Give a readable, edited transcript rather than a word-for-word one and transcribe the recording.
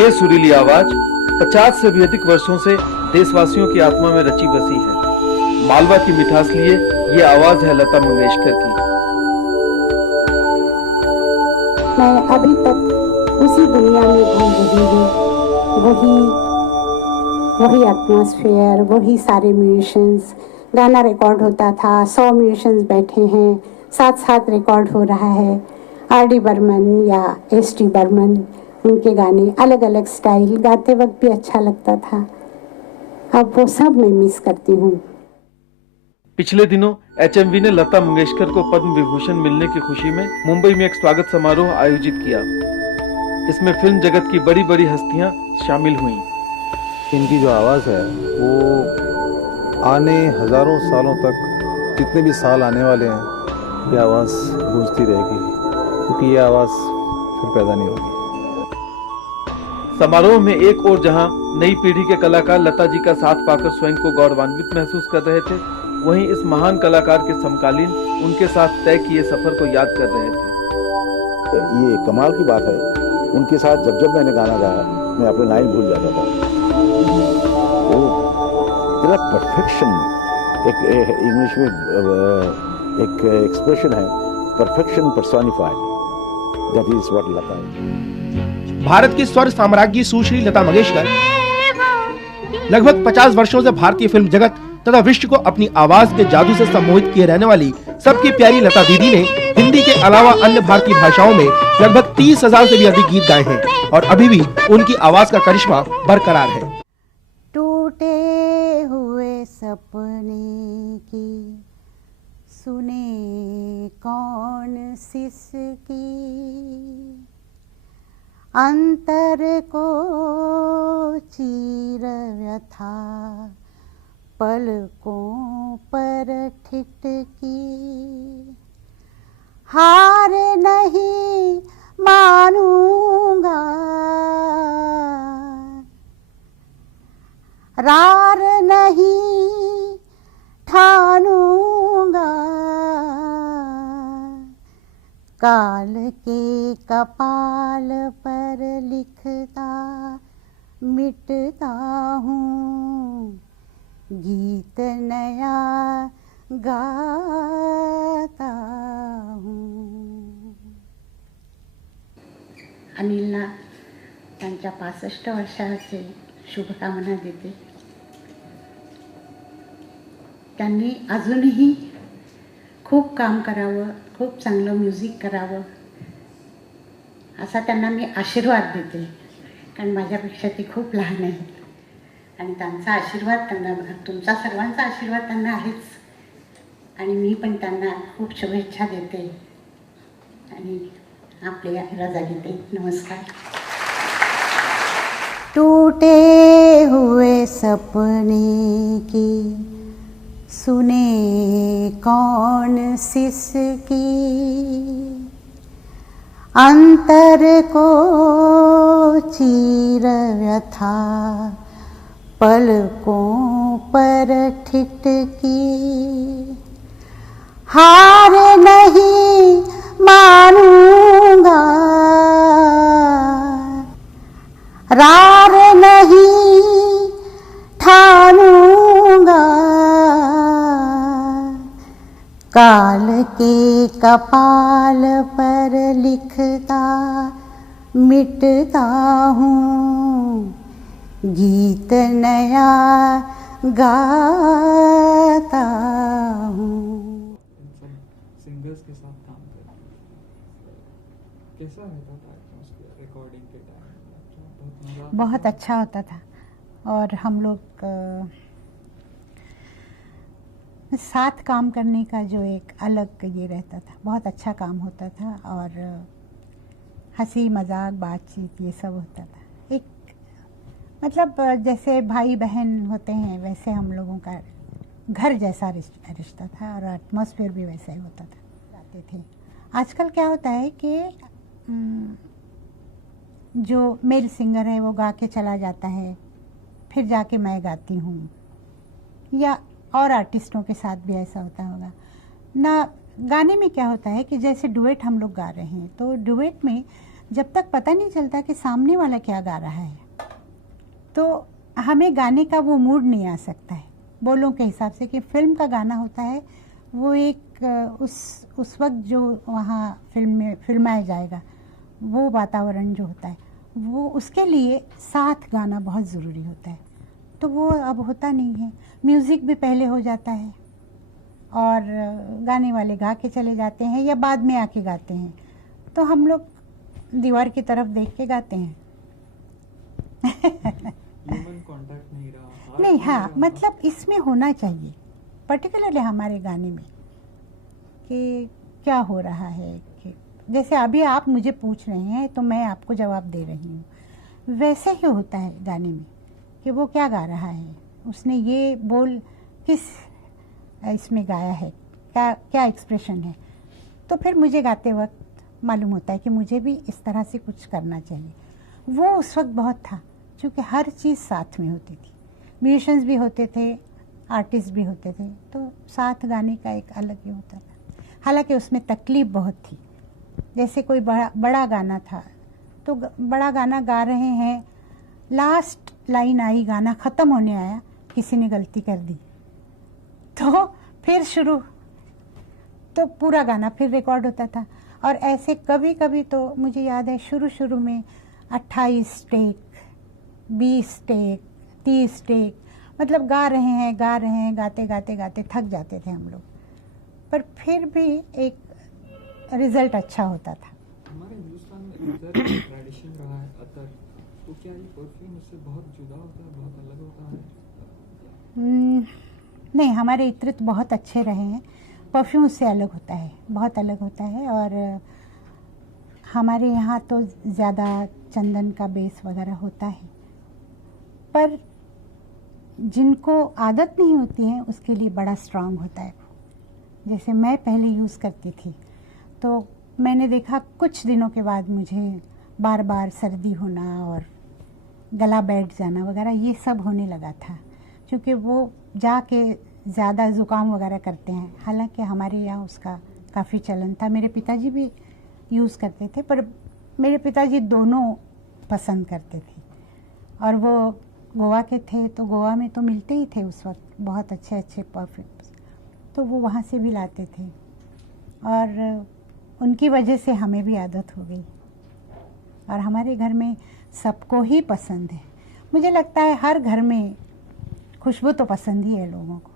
ये सुरीली आवाज 50 से भी अधिक वर्षों से देशवासियों की आत्मा में रची बसी है। मालवा की मिठास लिए ये आवाज है लता मंगेशकर की। मैं अभी तक उसी दुनिया में घूम रही हूँ, वही एटमॉस्फेयर, वही सारे म्यूजिशियंस। गाना रिकॉर्ड होता था, 100 म्यूजिशियंस बैठे हैं, साथ साथ रिकॉर्ड हो रहा है। आर.डी. बर्मन या एस.टी. बर्मन, उनके गाने अलग अलग स्टाइल, गाते वक्त भी अच्छा लगता था। अब वो सब मैं मिस करती हूँ। पिछले दिनों एचएमवी ने लता मंगेशकर को पद्म विभूषण मिलने की खुशी में मुंबई में एक स्वागत समारोह आयोजित किया। इसमें फिल्म जगत की बड़ी बड़ी हस्तियां शामिल हुईं। इनकी जो आवाज़ है वो आने हजारों सालों तक, जितने भी साल आने वाले हैं, ये आवाज़ गूंजती रहेगी, क्योंकि ये आवाज़ फिर पैदा नहीं होगी। समारोह में एक और जहां नई पीढ़ी के कलाकार लता जी का साथ पाकर स्वयं को गौरवान्वित महसूस कर रहे थे, वहीं इस महान कलाकार के समकालीन उनके साथ तय किए सफर को याद कर रहे थे। ये कमाल की बात है, उनके साथ जब जब मैंने गाना गाया मैं अपने लाइन भूल जाता था। वो तेरा परफेक्शन, एक इंग्लिश में एक एक्सप्रेशन है, perfection personified, that is what Lata है। भारत की स्वर साम्राज्ञी सुश्री लता मंगेशकर लगभग 50 वर्षों से भारतीय फिल्म जगत तथा विश्व को अपनी आवाज के जादू से सम्मोहित किए रहने वाली सबकी प्यारी लता दीदी ने हिंदी के अलावा अन्य भारतीय भाषाओं में लगभग 30,000 से भी अधिक गीत गाए हैं और अभी भी उनकी आवाज का करिश्मा बरकरार है। टूटे हुए सपने की सुने कौन सिसकी, अंतर को चीर व्यथा पलकों पर ठिठकी। हार नहीं मानूंगा, रार नहीं ठानूंगा, काल के कपाल पर लिखता मिटता हूँ, गीत नया गाता हूँ। अनिलना त्यांच्या 65 वर्षाचे शुभकामना देते। त्यांनी अजूनही खूप काम करावं, खूप चांगलं म्युझिक करावं असा त्यांना मी आशीर्वाद देते, कारण माझ्यापेक्षा ती खूप लहान आहेत आणि त्यांचा आशीर्वाद त्यांना, तुमचा सर्वांचा आशीर्वाद त्यांना आहेच, आणि मी पण त्यांना खूप शुभेच्छा देते आणि आपली रजा घेते। नमस्कार। टूटे हुए सपने की सुने कौन सिसकी, अंतर को चीर व्यथा पलकों पर ठिठकी। हार नहीं मानूंगा, रार नहीं ठानूंगा, काल के कपाल पर लिखता मिटता हूँ, गीत नया गाता हूँ। सिंगर्स के साथ काम करना कैसा रहता था रिकॉर्डिंग के टाइम? बहुत अच्छा होता था, और हम लोग साथ काम करने का जो एक अलग ये रहता था, बहुत अच्छा काम होता था, और हंसी मजाक बातचीत ये सब होता था। एक मतलब जैसे भाई बहन होते हैं वैसे हम लोगों का घर जैसा रिश्ता था, और एटमॉस्फेयर भी वैसा ही होता था, जाते थे। आजकल क्या होता है कि जो मेल सिंगर है वो गा के चला जाता है, फिर जाके मैं गाती हूँ, या और आर्टिस्टों के साथ भी ऐसा होता होगा ना। गाने में क्या होता है कि जैसे डुएट हम लोग गा रहे हैं, तो डुएट में जब तक पता नहीं चलता कि सामने वाला क्या गा रहा है तो हमें गाने का वो मूड नहीं आ सकता है बोलों के हिसाब से। कि फिल्म का गाना होता है वो एक उस वक्त जो वहाँ फिल्म में फिल्माया जाएगा वो वातावरण जो होता है वो उसके लिए साथ गाना बहुत ज़रूरी होता है। तो वो अब होता नहीं है। म्यूज़िक भी पहले हो जाता है और गाने वाले गा के चले जाते हैं या बाद में आके गाते हैं, तो हम लोग दीवार की तरफ देख के गाते हैं। ह्यूमन कांटेक्ट नहीं रहा। नहीं, हाँ, मतलब इसमें होना चाहिए पर्टिकुलरली हमारे गाने में कि क्या हो रहा है। कि जैसे अभी आप मुझे पूछ रहे हैं तो मैं आपको जवाब दे रही हूँ, वैसे ही होता है गाने में कि वो क्या गा रहा है, उसने ये बोल किस इसमें गाया है, क्या क्या एक्सप्रेशन है। तो फिर मुझे गाते वक्त मालूम होता है कि मुझे भी इस तरह से कुछ करना चाहिए। वो उस वक्त बहुत था क्योंकि हर चीज़ साथ में होती थी, म्यूजिशंस भी होते थे, आर्टिस्ट भी होते थे, तो साथ गाने का एक अलग ही होता था। हालांकि उसमें तकलीफ़ बहुत थी। जैसे कोई बड़ा गाना था तो बड़ा गाना गा रहे हैं, लास्ट लाइन आई, गाना ख़त्म होने आया, किसी ने गलती कर दी तो फिर शुरू, तो पूरा गाना फिर रिकॉर्ड होता था। और ऐसे कभी कभी तो मुझे याद है शुरू में 28 टेक, 20 टेक, 30 टेक, मतलब गा रहे हैं गाते गाते थक जाते थे हम लोग, पर फिर भी एक रिजल्ट अच्छा होता था। हमारे हिंदुस्तान में इधर ट्रेडिशन रहा है अतर, तो क्या ये परफ्यूम उससे बहुत जुदा होता है, बहुत अलग होता है? नहीं, हमारे इत्र तो बहुत अच्छे रहे हैं। परफ्यूम उससे अलग होता है, बहुत अलग होता है। और हमारे यहाँ तो ज़्यादा चंदन का बेस वगैरह होता है, पर जिनको आदत नहीं होती है उसके लिए बड़ा स्ट्रांग होता है। जैसे मैं पहले यूज़ करती थी तो मैंने देखा कुछ दिनों के बाद मुझे बार बार सर्दी होना और गला बैठ जाना वगैरह ये सब होने लगा था, क्योंकि वो जाके ज़्यादा ज़ुकाम वगैरह करते हैं। हालांकि हमारे यहाँ उसका काफ़ी चलन था, मेरे पिताजी भी यूज़ करते थे, पर मेरे पिताजी दोनों पसंद करते थे। और वो गोवा के थे तो गोवा में तो मिलते ही थे उस वक्त बहुत अच्छे अच्छे परफ्यूम्स, तो वो वहाँ से भी लाते थे और उनकी वजह से हमें भी आदत हो गई। और हमारे घर में सबको ही पसंद है। मुझे लगता है हर घर में खुशबू तो पसंद ही है लोगों को।